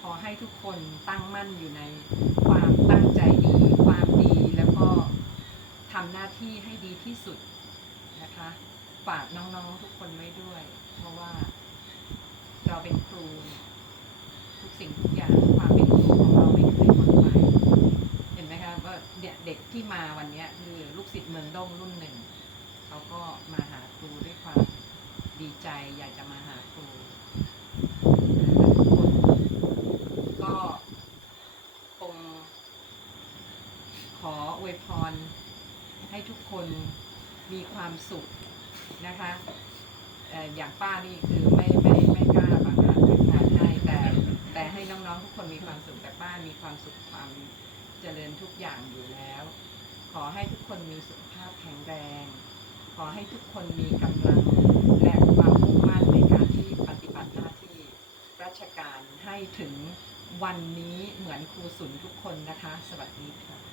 ขอให้ทุกคนตั้งมั่นอยู่ในความตั้งใจดี ความดีแล้วก็ทำหน้าที่ให้ดีที่สุดนะคะฝากน้องๆทุกคนไว้ด้วย เพราะว่าเราเป็นครูทุกสิ่งทุกอย่างความเป็นครูของเราไม่เคยหมดไปเห็นไหมคะว่าเนี่ยเด็กที่มาวันนี้คือลูกศิษย์เมืองด้งรุ่นหนึ่งเขาก็มาหาครูด้วยความดีใจอยากจะมาหาครูนะคะทุกคนก็คง ขออวยพร ให้ทุกคนมีความสุขนะคะอย่างป้านี่คือไม่ไม่ไม่กล้าบังอาจอวยพรให้แต่แต่ให้น้องๆทุกคนมีความสุขแต่ป้ามีความสุขความเจริญทุกอย่างอยู่แล้ว ขอให้ทุกคนมีสุขภาพแข็งแรง ขอให้ทุกคนมีกำลังและความมุ่งมั่นในการที่ปฏิบัติหน้าที่ราชการให้ถึงวันนี้เหมือนครูสุนทุกคนนะคะ สวัสดีค่ะ